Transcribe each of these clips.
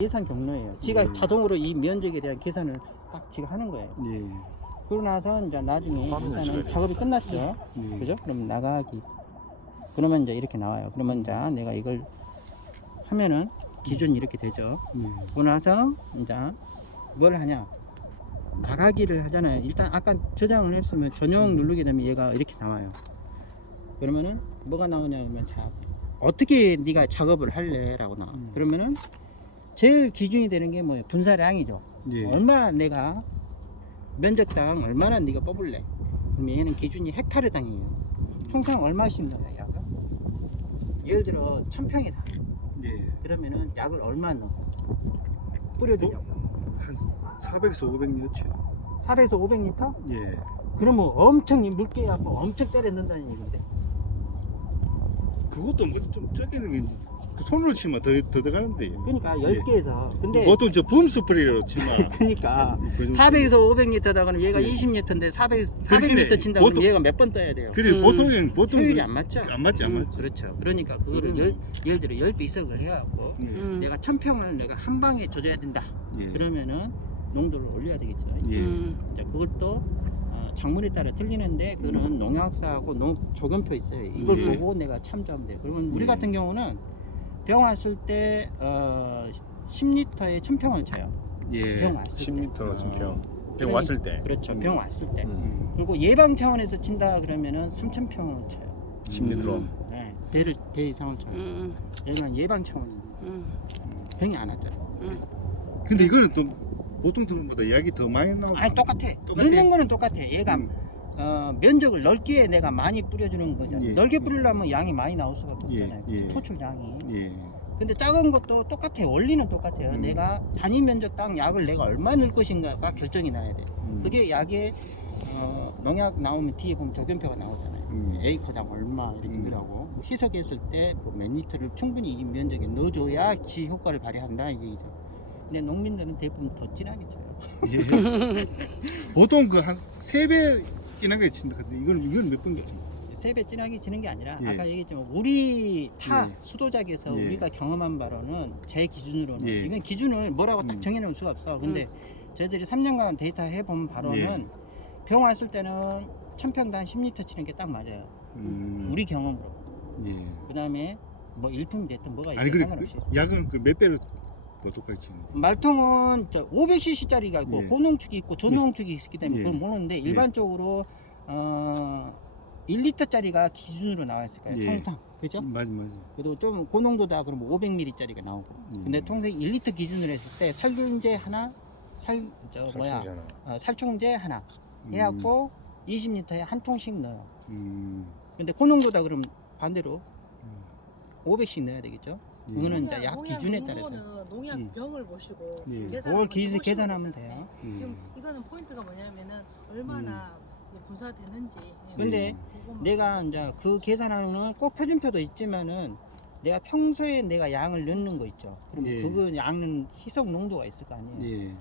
계산 경로예요. 지가 자동으로 이 면적에 대한 계산을 딱 지가 하는 거예요. 예. 그러고 나서 이제 나중에 화면을 일단은 찍어야 작업이 끝났죠. 예. 그죠? 그럼 나가기. 그러면 이제 이렇게 나와요. 그러면 이제 내가 이걸 하면은 기준이 이렇게 되죠. 예. 그러고 나서 이제 뭘 하냐? 나가기를 하잖아요. 일단 아까 저장을 했으면 전용 누르게 되면 얘가 이렇게 나와요. 그러면은 뭐가 나오냐면 자 어떻게 네가 작업을 할래라고 나와. 그러면은 제일 기준이 되는 게 뭐예요? 분사량이죠. 예. 얼마 내가 면적당 얼마나 네가 뽑을래? 그럼 얘는 기준이 헥타르당이에요. 통상 얼마씩 넣어요, 약을? 예를 들어 1000평이다. 예. 그러면은 약을 얼마 넣어? 뿌려주냐고. 한 400에서 500 넣죠. 400에서 500리터? 예. 그러면 엄청 묽게 하고 엄청 때려 넣는다는 얘기인데. 그것도 뭐 좀 적게는 왠지 그 손으로 치면 더 들어가는데. 그러니까 10개에서. 근데 보통 저 붐 스프레이로 치면 그러니까 그 정도 400에서 500리터다 그러면 얘가 예. 20리터인데 400리터 그렇게 친다 보통- 그러면 얘가 몇 번 떠야 돼요? 그래 보통 효율이 안 맞죠? 안 맞지 안 맞지. 그렇죠. 그러니까 그거를 예를 들어 10배 이석을 해갖고 내가 1000평을 내가 한 방에 줘줘야 된다. 예. 그러면은 농도를 올려야 되겠죠. 예. 자, 그것도 작물에 따라 틀리는데 그거는 농약사하고 조건표 있어요. 이걸 예. 보고 내가 참조하면 돼요. 그러면 우리 예. 같은 경우는 병 왔을 때 10리터에 1000평을 쳐요. 예. 병 왔을 때. 10m 증평. 병 그러니- 왔을 때. 그렇죠. 병 왔을 때. 음. 그리고 예방 차원에서 친다 그러면은 3000평을 쳐요. 10m로. 네, 배 이상을 쳐요. 얘는 예방 차원입니다. 병이 안 왔잖아. 근데 이거는 또 보통 드론보다 약이 더 많이 나오고. 아니 똑같아. 넣는 거는 똑같아. 얘가 면적을 넓게 내가 많이 뿌려주는 거잖아. 예. 넓게 뿌리려면 양이 많이 나올 수밖에 예. 없잖아요. 예. 토출 양이. 예. 근데 작은 것도 똑같아. 원리는 똑같아요. 내가 단위 면적당 약을 내가 얼마 넣을 것인가가 결정이 나야 돼. 그게 약에 농약 나오면 뒤에 보면 적용표가 나오잖아요. A코당 얼마 이렇게 넣으라고 희석했을 때 몇 리터를 충분히 이 면적에 넣어줘야 지 효과를 발휘한다 이게 얘기죠. 근데 농민들은 대부분 더 진하게 쳐요. 예. 보통 그 한 3배 진하게 친다. 근데 이건 몇 번 겠죠? 3배 진하게 지는 게 아니라 예. 아까 얘기했지만 우리 타 예. 수도작에서 예. 우리가 경험한 바로는 제 기준으로는 예. 이건 기준을 뭐라고 딱 정해놓을 수가 없어. 근데 저희들이 3년간 데이터 해본 바로는 병 왔을 때는 1000평당 10리터 치는 게 딱 맞아요. 우리 경험으로. 예. 그 다음에 뭐 일품이 됐든 뭐가 아니 있든 그래 상관없이. 약은 그 몇 배로 똑같이 치는 거예요? 말통은 500cc짜리가 있고 예. 고농축이 있고 저농축이 있기 때문에 예. 그걸 모르는데 일반적으로 1리터짜리가 기준으로 나와 있을 거예요. 예. 통상 그죠? 맞아. 그래도 좀 고농도다 그러면 500ml짜리가 나오고. 근데 통상 1리터 기준으로 했을 때 살균제 하나, 살충제 하나 해갖고 20리터에 한 통씩 넣어요. 근데 고농도다 그러면 반대로 500씩 넣어야 되겠죠? 그거는 이제 약 기준에 따라서. 농약 병을 보시고 예. 그걸 계산하면 되잖아요. 돼요. 지금 이거는 포인트가 뭐냐면은 얼마나 분사되는지. 근데 그것만 내가 이제 그 계산하는 꼭 표준표도 있지만은 내가 평소에 내가 양을 넣는 거 있죠. 그럼 예. 그거 양은 희석 농도가 있을 거 아니에요. 예.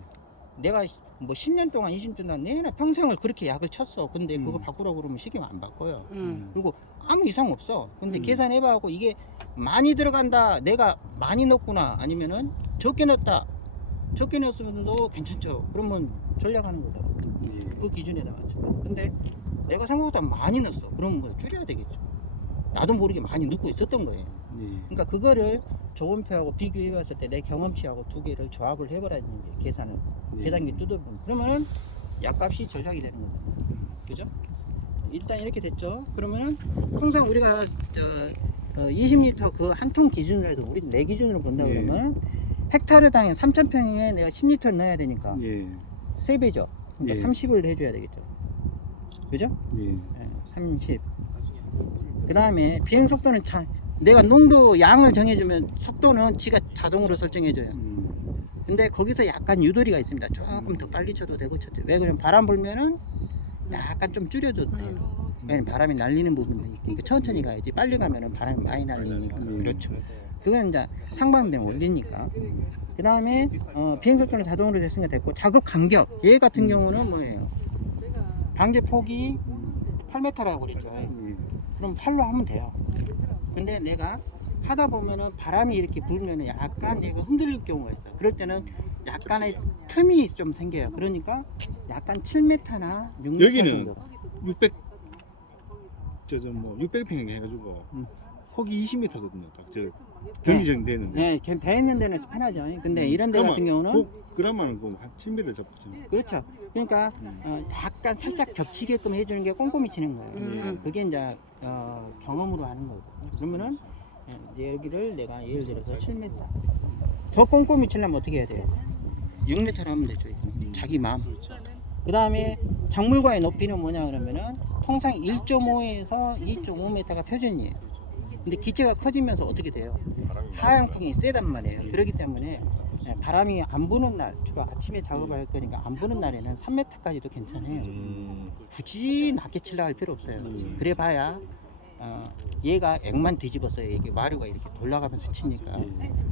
내가 뭐 10년 동안 20년 동안 내내 평생을 그렇게 약을 쳤어. 근데 그거 바꾸라고 그러면 시키면 안 바꿔요. 그리고 아무 이상 없어. 근데 계산해봐갖고 이게 많이 들어간다. 내가 많이 넣었구나. 아니면은 적게 넣었다. 적게 넣었으면도 괜찮죠. 그러면 전략하는 거죠. 그 기준에다 맞죠. 근데 내가 생각보다 많이 넣었어. 그러면 뭐 줄여야 되겠죠. 나도 모르게 많이 넣고 있었던 거예요. 그러니까 그거를 조건표하고 비교해봤을 때 내 경험치하고 두 개를 조합을 해버리는 게 계산을 계산기 뜯어보면 그러면은 약값이 절약이 되는 거죠. 그죠? 일단 이렇게 됐죠. 그러면은 항상 우리가 20리터 그 한 통 기준으로 해서 우리 내 기준으로 본다 그러면 헥타르당에 3000평에 내가 10리터를 넣어야 되니까 3배죠. 그러니까 30을 해줘야 되겠죠. 그죠? 30. 그 다음에 비행 속도는 내가 농도 양을 정해주면 속도는 지가 자동으로 설정해줘요. 근데 거기서 약간 유도리가 있습니다. 조금 더 빨리 쳐도 되고 왜 그러면 바람 불면은 약간 좀 줄여줘도 돼요. 왜냐면 바람이 날리는 부분도 있으니까 천천히 가야지 빨리 가면은 바람이 많이 날리니까. 그렇죠. 그건 이제 상반된 원리니까. 그 다음에 비행 속도는 자동으로 됐으니까 됐고 작업 간격 얘 같은 경우는 뭐예요? 방제 폭이 8m라고 그랬죠. 그럼 8로 하면 돼요. 근데 내가 하다 보면은 바람이 이렇게 불면은 약간 얘가 흔들릴 경우가 있어요. 그럴 때는 약간의 틈이 좀 생겨요. 그러니까 약간 7m나 6m 여기는 정도. 600 뭐 600평 해가지고 폭이 20m거든요. 딱저 경기장 되는데. 네, 돼 있는 데는 편하죠. 근데 이런 데 같은 경우는 그러면은 한 7m 잡죠. 그렇죠. 그러니까 약간 살짝 겹치게끔 해주는 게 꼼꼼히 치는 거예요. 그게 이제 경험으로 하는 거고. 그러면은 여기를 내가 예를 들어서 7m. 더 꼼꼼히 치려면 어떻게 해야 돼요? 6m로 하면 되죠. 자기 마음. 그 다음에 작물과의 높이는 뭐냐 그러면은 통상 1.5에서 2.5m가 표준이에요. 근데 기체가 커지면서 어떻게 돼요? 하향풍이 세단 말이에요. 그렇기 때문에 바람이 안 부는 날, 주로 아침에 작업할 거니까 안 부는 날에는 3m까지도 괜찮아요. 굳이 낮게 치려 할 필요 없어요. 그래 봐야 얘가 액만 뒤집었어요. 이게 마루가 이렇게 돌아가면서 치니까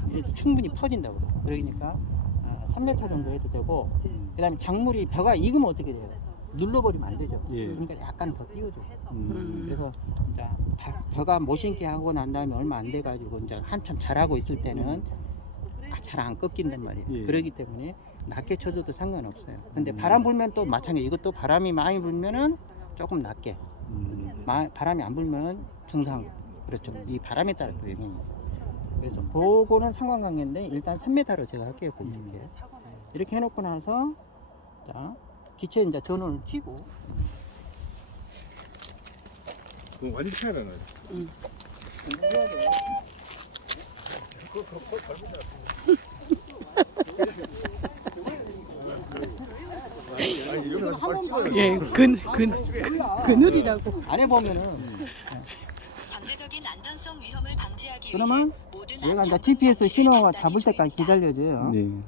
그래서 충분히 퍼진다고. 그러니까 3m 정도 해도 되고, 그 다음에 작물이 벼가 익으면 어떻게 돼요? 눌러버리면 안 되죠. 예. 그러니까 약간 더 띄워줘. 그래서 이제 벼가 못 심게 하고 난 다음에 얼마 안 돼가지고 이제 한참 자라고 있을 때는 잘 안 꺾인단 말이에요. 예. 그러기 때문에 낮게 쳐줘도 상관없어요. 근데 바람 불면 또 마찬가지. 이것도 바람이 많이 불면은 조금 낮게. 바람이 안 불면 정상. 그렇죠. 이 바람에 따라 또 영향이 있어요. 그래서 그거는 상관관계인데 일단 3m로 제가 할게요. 보실게요. 이렇게 해놓고 나서 자 기체 이제 전원을 켜고 그럼 완전 차이라나. 예, 그늘이라고. 안에 보면은 잠재적인 안전성 위험을 방지하기 그러면 위해 모든 얘가 이제 안전 GPS 장치를 신호가 단단히 잡을 때까지 조입니다. 기다려줘요. 네.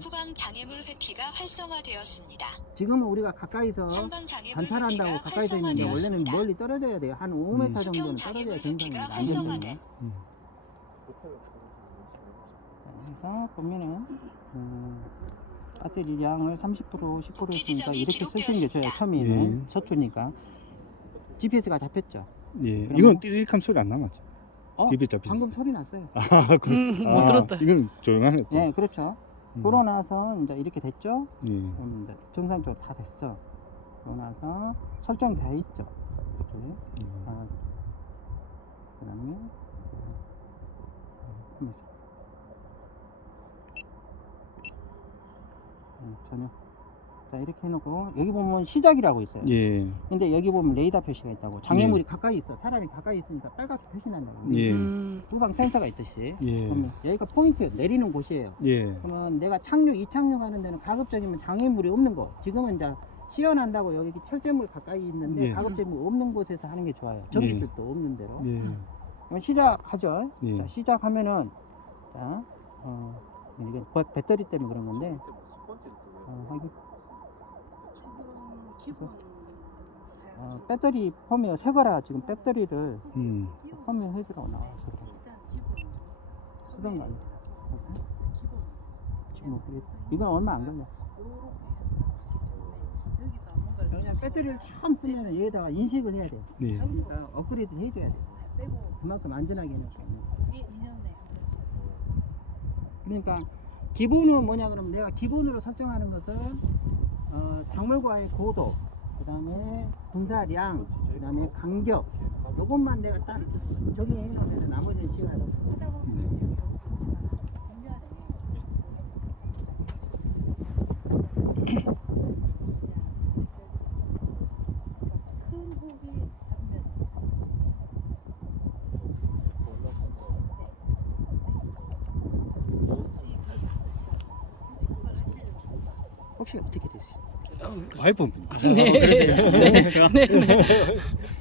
후방 장애물 회피가 활성화되었습니다. 지금은 우리가 가까이서 상방 장애물 관찰한다고 회피가 가까이서 있는데 원래는 활성화되었습니다. 멀리 떨어져야 돼요. 한 5m 정도는 수평 떨어져야 장애물 정상입니다. 회피가 안전입니다. 활성화돼. 그래서 보면은 배터리 양을 30% 10% 했으니까 지점이 이렇게 쓰시는 게 좋아요. 기록되었습니다. 처음에는 예. 서투니까 GPS가 잡혔죠. 예. 그러면- 이건 띠릭함 소리 안 나죠? 집에 잡히죠. 방금 소리 났어요. 못 들었다. 이건 조용하네 또. 네, 그렇죠. 그러고 나서 이제 이렇게 됐죠. 예. 그럼 이제 정상적으로 다 됐어. 그러고 나서 설정돼 있죠. 이렇게. 그다음에 하면서 전혀. 자 이렇게 해놓고 여기 보면 시작이라고 있어요. 예. 근데 여기 보면 레이더 표시가 있다고. 장애물이 가까이 있어. 사람이 가까이 있으니까 빨갛게 표시난다고. 예. 후방 센서가 있듯이. 예. 그러면 여기가 포인트 내리는 곳이에요. 예. 그러면 내가 착륙, 이착륙 하는 데는 가급적이면 장애물이 없는 거. 지금은 이제 시연한다고 여기 철제물 가까이 있는데 예. 가급적이면 없는 곳에서 하는 게 좋아요. 전기줄도 예. 없는 데로. 예. 그럼 시작하죠. 예. 자, 시작하면은 자, 이게 배터리 때문에 그런 건데. 하기 배터리 펌웨어 새 거라 지금 배터리를 펌웨어 해주라고 나와서 그래. 쓰던 거 아니야. 지금 뭐 이건 얼마 안 걸려. 그냥 배터리를 참 쓰면 여기다가 인식을 해야 돼. 예. 그러니까 업그레이드 해줘야 돼. 그만큼 안전하게 해놓고. 그러니까 기본은 뭐냐 그러면 내가 기본으로 설정하는 것은 작물과의 고도, 그 다음에 분사량, 그 다음에 간격, 요것만 내가 딱 정의해 놓으면 나머지는 지가 알아서. 혹시 어떻게 됐어요? 와이프.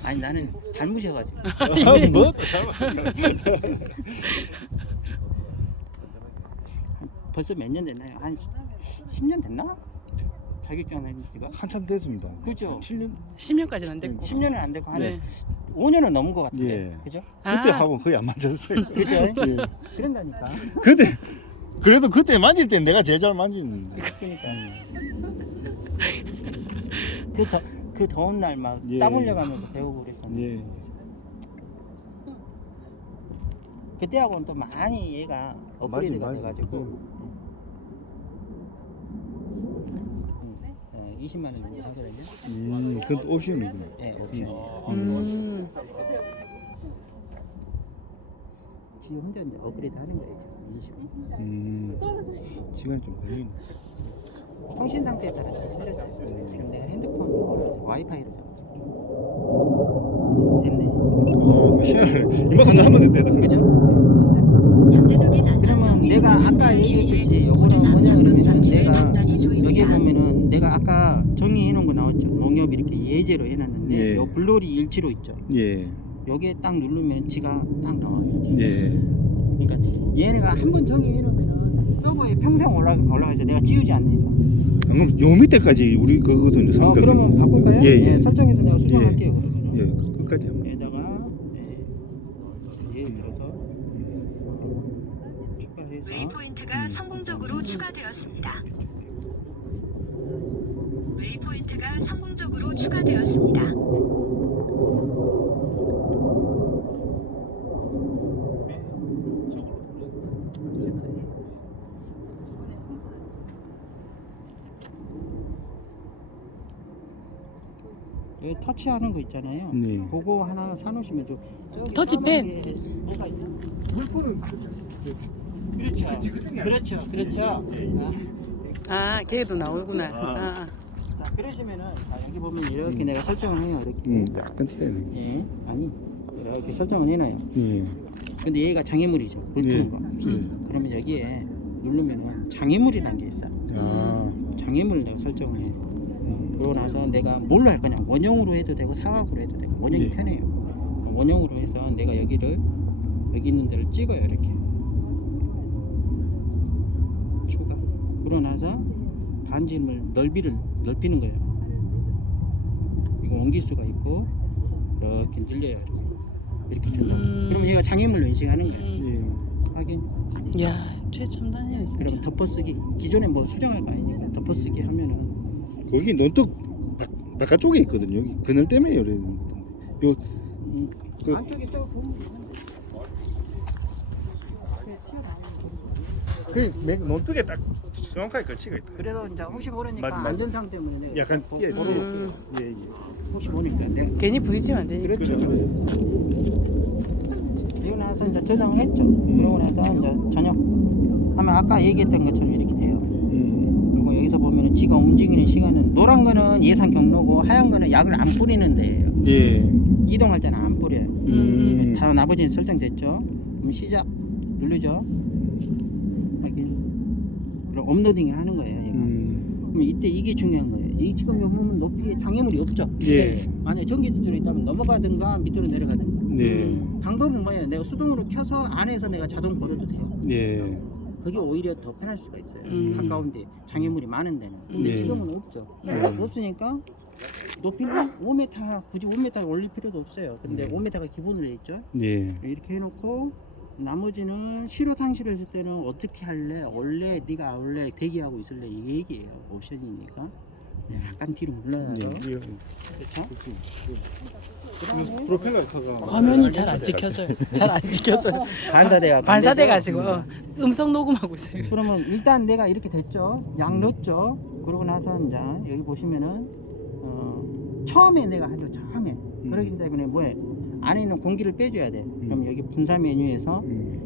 아니 나는 닮으셔가지고. 뭐? 벌써 몇 년 됐나요? 한 10년 됐나? 자격증 낸 지가? 한참 됐습니다. 그죠? 7년? 10년까지는 안 됐고. 10년은 안 되고 한 네. 5년은 넘은 것 같은데. 예. 그죠? 그때 아. 하고 거의 안 맞았어요. 그죠? 예. 그런다니까. 그때 그래도 그때 만질 땐 내가 제일 잘 만지는데. 그러니까. 그 더운 날 막 땀 예. 흘려가면서 배우고 그랬었는데. 예. 그때하고는 또 많이 얘가 업그레이드가 맞아. 돼가지고 20만 원 정도 하거든요. 그건 옵션이구나. 네, 옵션. 지 혼자 이제 업그레이드 하는 거예요. 20. 시간이 좀 걸리네. 통신 상태에 따라 좀 틀려져요. 지금 내가 핸드폰 와이파이로 됐네. 시간을 이만큼 남았는데 내가. 그죠? 잠재적인 안전성 그러면 내가 아까 얘기했듯이 요거는 뭐냐 그러면은 내가 여기에 보면은 내가 아까 정리해 놓은 거 나왔죠. 농협 이렇게 예제로 해놨는데 예. 요 블로리 일치로 있죠. 예. 여기에 딱 누르면 지가 딱 나와요. 이렇게. 예. 그러니까 얘네가 한번 정의해 놓으면은 서버에 평생 올라가서 내가 지우지 않는 이상. 그럼 요 밑에까지 우리 그거거든요. 삼각. 그러면 바꿀까요? 예. 설정해서 내가 수정할게요. 그러면. 예. 끝까지 한번. 여기다가 예를 들어서 추가해서 웨이포인트가 성공적으로 추가되었습니다. 웨이포인트가 성공적으로 추가되었습니다. 여기 터치하는 거 있잖아요. 네. 그거 하나 사놓으시면 좀. 저기 터치펜. 까만 게 뭐가 있나? 물건은 그렇죠. 그렇죠. 아, 걔도 나오구나. 자, 그러시면은 자, 여기 보면 이렇게 내가 설정을 해요. 이렇게. 약간 틀리네. 예. 아니. 이렇게 설정을 해놔요. 예. 근데 얘가 장애물이죠. 불푸는 거. 그러면 여기에 누르면은 장애물이라는 게 있어. 아. 장애물을 내가 설정을 해. 그러고 나서 내가 뭘로 할 거냐. 원형으로 해도 되고 사각으로 해도 되고 원형이 예. 편해요. 원형으로 해서 내가 여기를 여기 있는 데를 찍어요. 이렇게. 추가. 그러고 나서 반지름을 넓히는 거예요. 이거 옮길 수가 있고 이렇게 늘려요. 이렇게 준다. 그러면 얘가 장애물로 인식하는 거예요. 예. 확인. 야, 최첨단이네 진짜. 그럼 덮어쓰기. 기존에 뭐 수정할 거 아니니까 덮어쓰기 하면은 거기 논뚝 바깥쪽에 있거든요. 여기 그늘 때문에 이러는 것 같은데. 요 그 안쪽에 저 보면 논뚝에 딱 정확하게 거치가 있다. 그래도 이제 혹시 모르니까 맞- 안전상 때문에 내가 약간 예. 걸어놓을게요. 예. 혹시 모르니까 내가 괜히 부딪히면 안 되니까. 그렇죠. 그리고 나서 이제 저장을 했죠. 그러고 나서 이제 저녁 하면 아까 얘기했던 것처럼 이렇게 돼요. 그리고 여기서 보면은 지가 움직이는 시간은 노란 거는 예상 경로고 하얀 거는 약을 안 뿌리는 데예요. 예. 이동할 때는 안 뿌려요. 다 나머지는 설정됐죠. 그럼 시작 누르죠. 확인. 그럼 업로딩을 하는 거예요. 얘가. 그럼 이때 이게 중요한 거예요. 이 지금 여기 보면 높이에 장애물이 없죠. 예. 만약에 전기줄이 있다면 넘어가든가 밑으로 내려가든가. 네. 방법은 뭐예요? 내가 수동으로 켜서 안에서 내가 자동 걸어도 돼요. 예. 그게 오히려 더 편할 수가 있어요. 가까운데 장애물이 많은 데는. 근데 네. 지금은 없죠. 없으니까 높이를 5m 굳이 5m 올릴 필요도 없어요. 근데 5m가 기본으로 돼 있죠. 예. 이렇게 해놓고 나머지는 실효상실을 했을 때는 어떻게 할래? 올래? 네가 올래? 대기하고 있을래? 이 얘기예요. 옵션이니까. 네, 약간 뒤로 물러나서 예. 그렇죠? 프로펠러가 화면이 잘 안 찍혀져요. 잘 안 찍혀져요. 반사돼가 반사돼가지고 음성 녹음하고 있어요. 그러면 일단 내가 이렇게 됐죠. 양 넣었죠. 그러고 나서 이제 여기 보시면은 처음에 내가 아주 처음에 그러기 때문에 뭐해 안에 있는 공기를 빼줘야 돼. 그럼 여기 분사 메뉴에서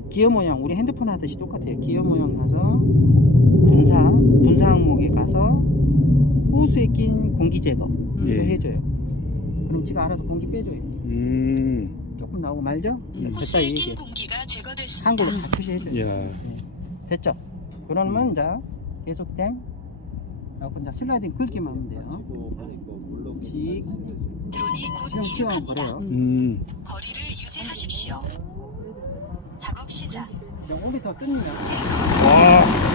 기어 모양 우리 핸드폰 하듯이 똑같아요. 기어 모양 가서 분사 항목에 가서 호스에 낀 공기 제거 이거 예. 해줘요. 그럼 지가 알아서 공기 빼줘요. 조금 나오고 말죠? 됐다 호스에 이 낀 얘기예요. 공기가 제거됐습니다. 한글로 다 표시해줘요. 야. 됐죠? 그러면 이제 계속됨. 하고 이제 슬라이딩 긁기만 하면 돼요. 씩 드론이 곧 시험 시험 이륙합니다. 거래요. 거리를 유지하십시오. 작업 시작. 5m 끊는다. 와.